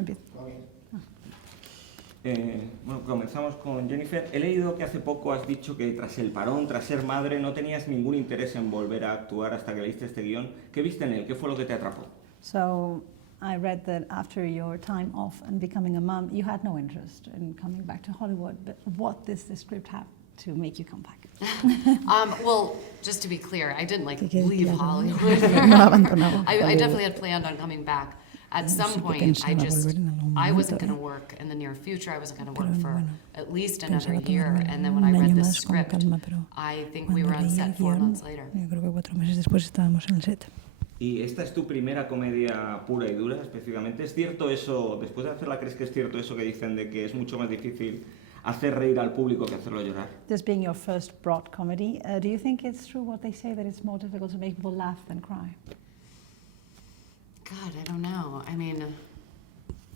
Empiezo. Bueno, comenzamos con Jennifer. He leído que hace poco has dicho que tras el parón, tras ser madre, no tenías ningún interés en volver a actuar hasta que leíste este guión. ¿Qué viste en él? ¿Qué fue lo que te atrapó? So I read that after your time off and becoming a mom, you had no interest in coming back to Hollywood. But what does the script have to make you come back? Well, just to be clear, I didn't Que leave claro, Hollywood. no abandonaba I Hollywood. definitely had planned on coming back. At Sí some que point, pensaba volver en algún I momento, wasn't going to work in the near future. I wasn't going to work for bueno, at least another pensaba year. tomarme And then when un I read año the más con script, calma, pero I think we cuando were on leí el set 4 guión, months later. yo creo que 4 meses después estábamos en el set. ¿Y esta es tu primera comedia pura y dura, específicamente? ¿Es cierto eso, después de hacerla, crees que es cierto eso que dicen de que es mucho más difícil hacer reír al público que hacerlo llorar? This being your first broad comedy, do you think it's true what they say that it's more difficult to make people laugh than cry? God, I don't know. I mean,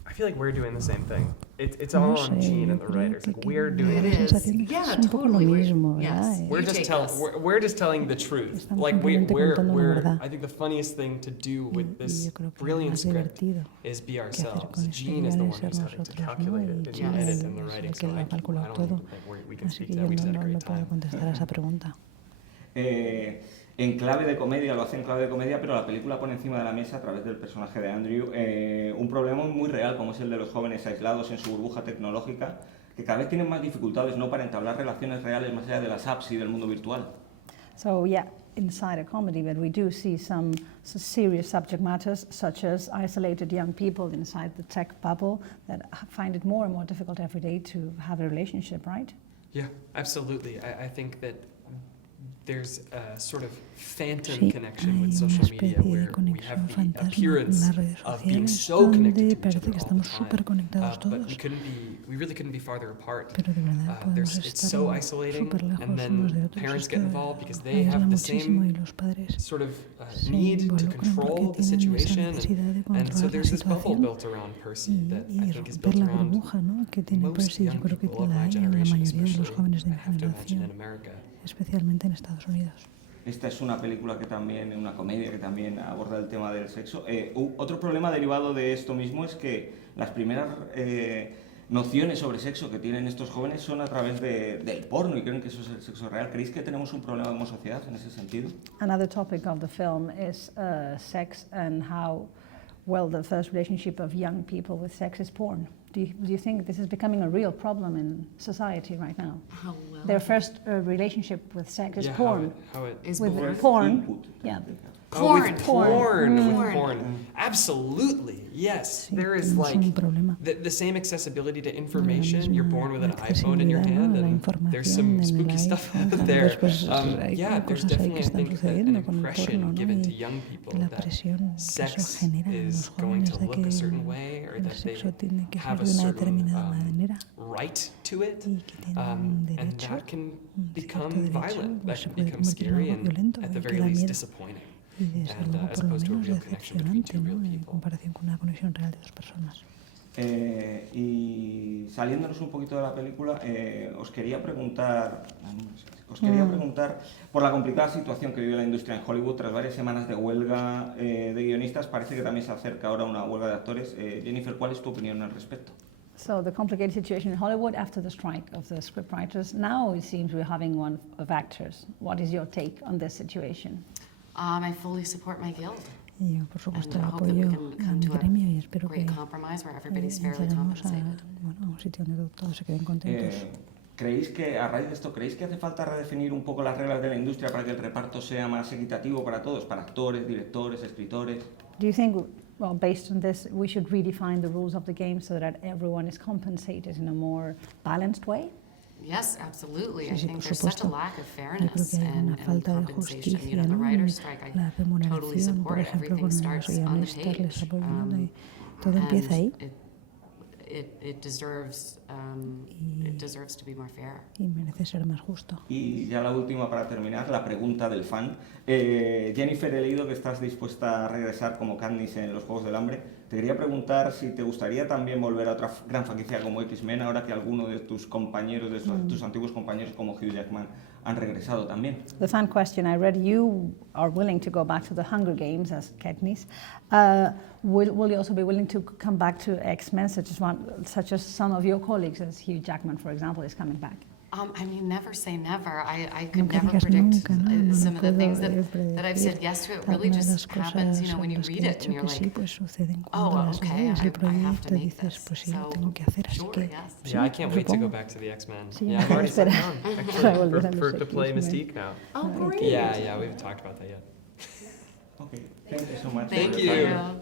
I feel like we're doing the same thing. It's all on Gene and the writers. Like we're doing It it. is. Es Yeah, un poco lo totally. mismo, Yes. ¿verdad? We're You just take us. we're just telling the truth. Estamos Like simplemente contando la we're verdad. I think the funniest thing to do with Y this yo creo que lo brilliant más script divertido is be que hacer ourselves. con este Gene is guion the es one ser who's having to nosotros, ¿no? calculate it Y and Gene edit es and the writing. el que So lo ha calculado I todo. don't we can Así speak que to yo that. We just had no a le great puedo time. contestar a esa pregunta. En clave de comedia, lo hace en clave de comedia, pero la película pone encima de la mesa, a través del personaje de Andrew, un problema muy real, como es el de los jóvenes aislados en su burbuja tecnológica, que cada vez tienen más dificultades, ¿no?, para entablar relaciones reales más allá de las apps y del mundo virtual. So yeah, inside a comedy, but we do see some serious subject matters, such as isolated young people inside the tech bubble that find it more and more difficult every day to have a relationship, right? Yeah, absolutely. I think that there's a sort of phantom Sí, connection hay with una social media especie de where we conexión have the fantasma con appearance las redes of being sociales so connected donde to each parece other que all estamos the súper time. conectados But todos, we really couldn't be farther apart. pero de verdad podemos It's estar so isolating, súper lejos and unos de then otros. parents Esto get involved because they aísla have the muchísimo y same los padres sort of se need to involucran control porque the tienen esa situation, necesidad de and so controlar la there's this bubble situación built around Percy that I y think is romper built la around burbuja, ¿no?, que tiene most Percy. Yo young creo que people of la my hay en la generation, mayoría de los especially, jóvenes de mi I have to mention, in generación, America. especialmente en Estados Unidos. Esta es una película que también, una comedia que también aborda el tema del sexo. Otro problema derivado de esto mismo es que las primeras nociones sobre sexo que tienen estos jóvenes son a través del porno y creen que eso es el sexo real. ¿Creéis que tenemos un problema como sociedad en ese sentido? Another topic of the film is sex and how well the first relationship of young people with sex is porn. Do you think this is becoming a real problem in society right now? How well Their first relationship with sex is Yeah, porn. how it is With born. porn, Input. yeah. Oh, with Porn. porn, with Porn. porn. Absolutely, yes. Sí, There is tenemos un like problema. the same accessibility to La information. You're misma born with an iPhone in your accesibilidad, hand, ¿no?, a la and there's información some en el spooky stuff iPhone, out tal there. vez, pues, hay Yeah, there's cosas ahí que definitely, I están think, an sucediendo con el impression porno, ¿no? given to Y young people la that presión que eso sex genera en los is going jóvenes to de look que a certain way, or el that they sexo tiene que ser have a de una certain determinada manera right to it, y que tienen un and derecho, that can un become cierto derecho, violent. pues That se can puede become convertir en scary algo and, violento at y the que very da least, miedo. disappointing. Y desde And, luego, as por lo opposed to a menos, real connection between decepcionante, two real ¿no?, en people. comparación con una conexión real de dos personas. Y saliéndonos un poquito de la película, os quería preguntar por la complicada situación que vive la industria en Hollywood tras varias semanas de huelga de guionistas. Parece que también se acerca ahora una huelga de actores. Jennifer, ¿cuál es tu opinión al respecto? So the complicated situation in Hollywood after the strike of the scriptwriters. Now it seems we're having one of actors. What is your take on this situation? I fully support my guild. Y yo, por supuesto, And I hope that we apoyo can a come mi to a gremio y espero que great compromise where everybody's fairly lleguemos a, compensated. bueno, a un sitio donde todos se queden contentos. ¿Creéis que, a raíz de esto, creéis que hace falta redefinir un poco las reglas de la industria para que el reparto sea más equitativo para todos, para actores, directores, escritores? Do you think, well, based on this, we should redefine the rules of the game so that everyone is compensated in a more balanced way? Yes, absolutely. Sí, I sí, think por there's such a supuesto. lack of Yo creo fairness que hay una and falta de compensation. You justicia, know, the ¿no?, en writer's strike, la I totally remuneración, por support. ejemplo, Everything con los starts on the guionistas, les page. apoyo, todo empieza ahí It deserves to be more fair. y merece ser más justo. Y ya la última para terminar, la pregunta del fan. Jennifer, he leído que estás dispuesta a regresar como Katniss en los Juegos del Hambre. Te quería preguntar si te gustaría también volver a otra gran franquicia como X-Men, ahora que alguno de tus compañeros, tus antiguos compañeros como Hugh Jackman han regresado también. The fun question, I read you are willing to go back to the Hunger Games as Katniss. Will you also be willing to come back to X-Men, such as some of your colleagues, as Hugh Jackman, for example, is coming back? I mean, never say never. I could Nunca never digas predict nunca, no, some no of the puedo things that I've said predecir. yes to. It Cada really una de just las happens, you know, cosas when en you las que read he it and dicho you're que sí, like, pues suceden oh, cuando las okay, lees el I have to proyecto y make dices, this. pues sí, lo So, tengo que hacer, así sure, que yes. sí, Yeah, I can't wait to go supongo. back to the X-Men. Sí, Yeah, I've already sat espera. down Para volver a for, los to play X-Men. Mystique now. Oh, great. Yeah, we haven't talked about that yet. Okay, thank you so much. Thank for your you. time.